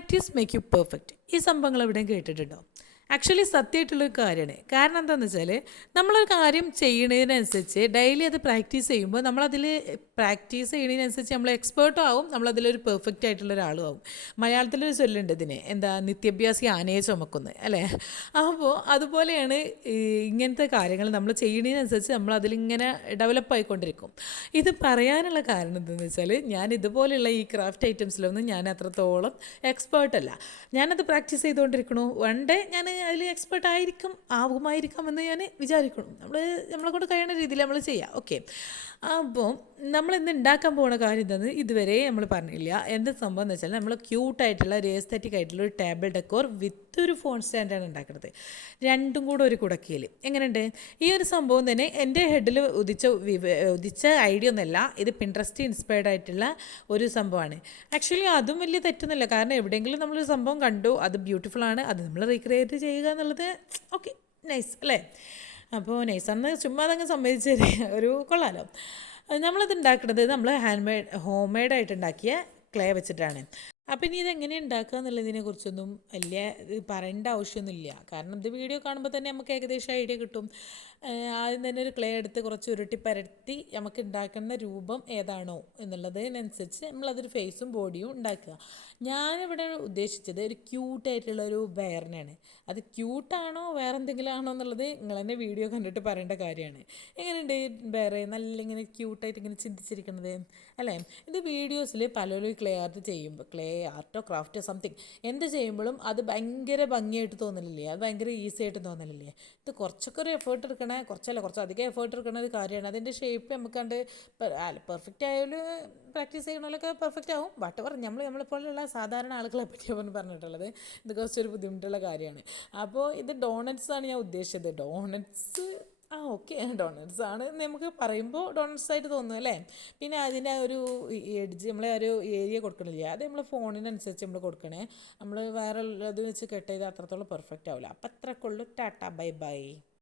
Practice make you perfect. ഈ സംഭവങ്ങൾ എവിടെയും കേട്ടിട്ടുണ്ടോ? ആക്ച്വലി സത്യമായിട്ടുള്ളൊരു കാര്യമാണ്. കാരണം എന്താണെന്ന് വെച്ചാൽ നമ്മളൊരു കാര്യം ചെയ്യുന്നതിനനുസരിച്ച് ഡെയിലി അത് പ്രാക്ടീസ് ചെയ്യുമ്പോൾ നമ്മളതിൽ പ്രാക്ടീസ് ചെയ്യുന്നതിനനുസരിച്ച് നമ്മൾ എക്സ്പേർട്ടും ആവും, നമ്മളതിലൊരു പെർഫെക്റ്റ് ആയിട്ടുള്ള ഒരാളും ആവും. മലയാളത്തിലൊരു ചൊല്ലുണ്ട് ഇതിന്, എന്താ, നിത്യാഭ്യാസി ആനയെ ചുമക്കുന്നത് അല്ലേ? അപ്പോൾ അതുപോലെയാണ് ഇങ്ങനത്തെ കാര്യങ്ങൾ നമ്മൾ ചെയ്യുന്നതിനനുസരിച്ച് നമ്മൾ അതിലിങ്ങനെ ഡെവലപ്പ് ആയിക്കൊണ്ടിരിക്കും. ഇത് പറയാനുള്ള കാരണം എന്താണെന്ന് വെച്ചാൽ ഞാൻ ഇതുപോലെയുള്ള ഈ ക്രാഫ്റ്റ് ഐറ്റംസിലൊന്നും ഞാൻ അത്രത്തോളം എക്സ്പേർട്ടല്ല. ഞാനത് പ്രാക്ടീസ് ചെയ്തുകൊണ്ടിരിക്കണു. വൺ ഡേ ഞാൻ അതിൽ എക്സ്പേർട്ട് ആകുമായിരിക്കാം എന്ന് ഞാൻ വിചാരിക്കണം. നമ്മളെ കൊണ്ട് കഴിയുന്ന രീതിയിൽ നമ്മൾ ചെയ്യാം. ഓക്കെ, അപ്പോൾ നമ്മളിന്ന് ഉണ്ടാക്കാൻ പോകുന്ന കാര്യം എന്താണെന്ന് ഇതുവരെ നമ്മൾ പറഞ്ഞില്ല. എന്ത് സംഭവം എന്ന് വെച്ചാൽ നമ്മൾ ക്യൂട്ടായിട്ടുള്ള ഒരു എസ്തറ്റിക് ആയിട്ടുള്ള ഒരു ടേബിൾ ഡെക്കോർ വിത്ത് ഒരു ഫോൺ സ്റ്റാൻഡാണ് ഉണ്ടാക്കുന്നത്. രണ്ടും കൂടെ ഒരു കുടക്കയിൽ. എങ്ങനെയുണ്ട് ഈ ഒരു സംഭവം? തന്നെ എൻ്റെ ഹെഡിൽ ഉദിച്ച ഐഡിയ ഒന്നുമല്ല, ഇത് പിൻട്രസ്റ്റ് ഇൻസ്പയർഡ് ആയിട്ടുള്ള ഒരു സംഭവമാണ്. ആക്ച്വലി അതും വലിയ തെറ്റൊന്നുമില്ല. കാരണം എവിടെയെങ്കിലും നമ്മളൊരു സംഭവം കണ്ടു, അത് ബ്യൂട്ടിഫുൾ ആണ്, അത് നമ്മൾ റീക്രിയേറ്റ് ചെയ്യുക എന്നുള്ളത് ഓക്കെ, നൈസ് അല്ലേ? അപ്പോൾ നൈസ് അന്ന് ചുമ്മാ അതങ്ങ് സമ്മതിച്ച് ഒരു കൊള്ളാലോ. നമ്മളത് ഉണ്ടാക്കുന്നത് നമ്മൾ ഹോം മെയ്ഡായിട്ട് ഉണ്ടാക്കിയ ക്ലേ വെച്ചിട്ടാണ്. അപ്പം ഇനി ഇതെങ്ങനെയാണ് ഉണ്ടാക്കുക എന്നുള്ളതിനെ കുറിച്ചൊന്നും വലിയ പറയേണ്ട ആവശ്യമൊന്നുമില്ല. കാരണം ഇത് വീഡിയോ കാണുമ്പോൾ തന്നെ നമുക്ക് ഏകദേശം ഐഡിയ കിട്ടും. ആദ്യം തന്നെ ഒരു ക്ലേ എടുത്ത് കുറച്ച് ഉരുട്ടി പരത്തി നമുക്ക് ഉണ്ടാക്കുന്ന രൂപം ഏതാണോ എന്നുള്ളതിനനുസരിച്ച് നമ്മളതൊരു ഫേസും ബോഡിയും ഉണ്ടാക്കുക. ഞാനിവിടെ ഉദ്ദേശിച്ചത് ഒരു ക്യൂട്ടായിട്ടുള്ളൊരു ബെയറിനാണ്. അത് ക്യൂട്ടാണോ വേറെ എന്തെങ്കിലും ആണോ എന്നുള്ളത് നിങ്ങൾ തന്നെ വീഡിയോ കണ്ടിട്ട് പറയേണ്ട കാര്യമാണ്. എങ്ങനെയുണ്ട് ബെയർ? നല്ല ഇങ്ങനെ ക്യൂട്ടായിട്ട് ഇങ്ങനെ ചിന്തിച്ചിരിക്കുന്നത് അല്ലേ? ഇത് വീഡിയോസിൽ പലരും ക്ലേ ആർട്ട് ചെയ്യുമ്പോൾ, ക്ലേ ആർട്ടോ ക്രാഫ്റ്റോ സംതിങ് എന്ത് ചെയ്യുമ്പോഴും അത് ഭയങ്കര ഭംഗിയായിട്ട് തോന്നലില്ലേ? അത് ഭയങ്കര ഈസി ആയിട്ട് തോന്നലില്ലേ? ഇത് കുറച്ചൊക്കെ ഒരു എഫേർട്ട് എടുക്കണേ, കുറച്ചധികം എഫേർട്ട് എടുക്കണ ഒരു കാര്യമാണ്. അതിൻ്റെ ഷേപ്പ് നമുക്ക് കണ്ട് പെർഫെക്റ്റ് ആയാലും പ്രാക്ടീസ് ചെയ്യണമല്ലൊക്കെ പെർഫെക്റ്റ് ആവും. വട്ടവർ നമ്മളെപ്പോലുള്ള സാധാരണ ആളുകളെ പറ്റിയാണ് പറഞ്ഞിട്ടുള്ളത്. ഇത് കുറച്ചൊരു ബുദ്ധിമുട്ടുള്ള കാര്യമാണ്. അപ്പോൾ ഇത് ഡോണറ്റ്സ് ആണ് ഞാൻ ഉദ്ദേശിച്ചത്. ഡോണറ്റ്സ് ഓക്കെ, ഡോണറ്റ്സ് ആണ് നമുക്ക് പറയുമ്പോൾ ഡോണറ്റ്സ് ആയിട്ട് തോന്നും അല്ലേ? പിന്നെ അതിൻ്റെ ഒരു എഡ്ജ്, നമ്മളെ ഒരു ഏരിയ കൊടുക്കണില്ല, അത് നമ്മൾ ഫോണിനനുസരിച്ച് നമ്മൾ കൊടുക്കണേ. നമ്മൾ വേറെ അത് വെച്ച് കട്ട് ചെയ്താൽ അത്രത്തോളം പെർഫെക്റ്റ് ആവില്ല. അപ്പം അത്രക്കുള്ളൂ. Tata, bye bye.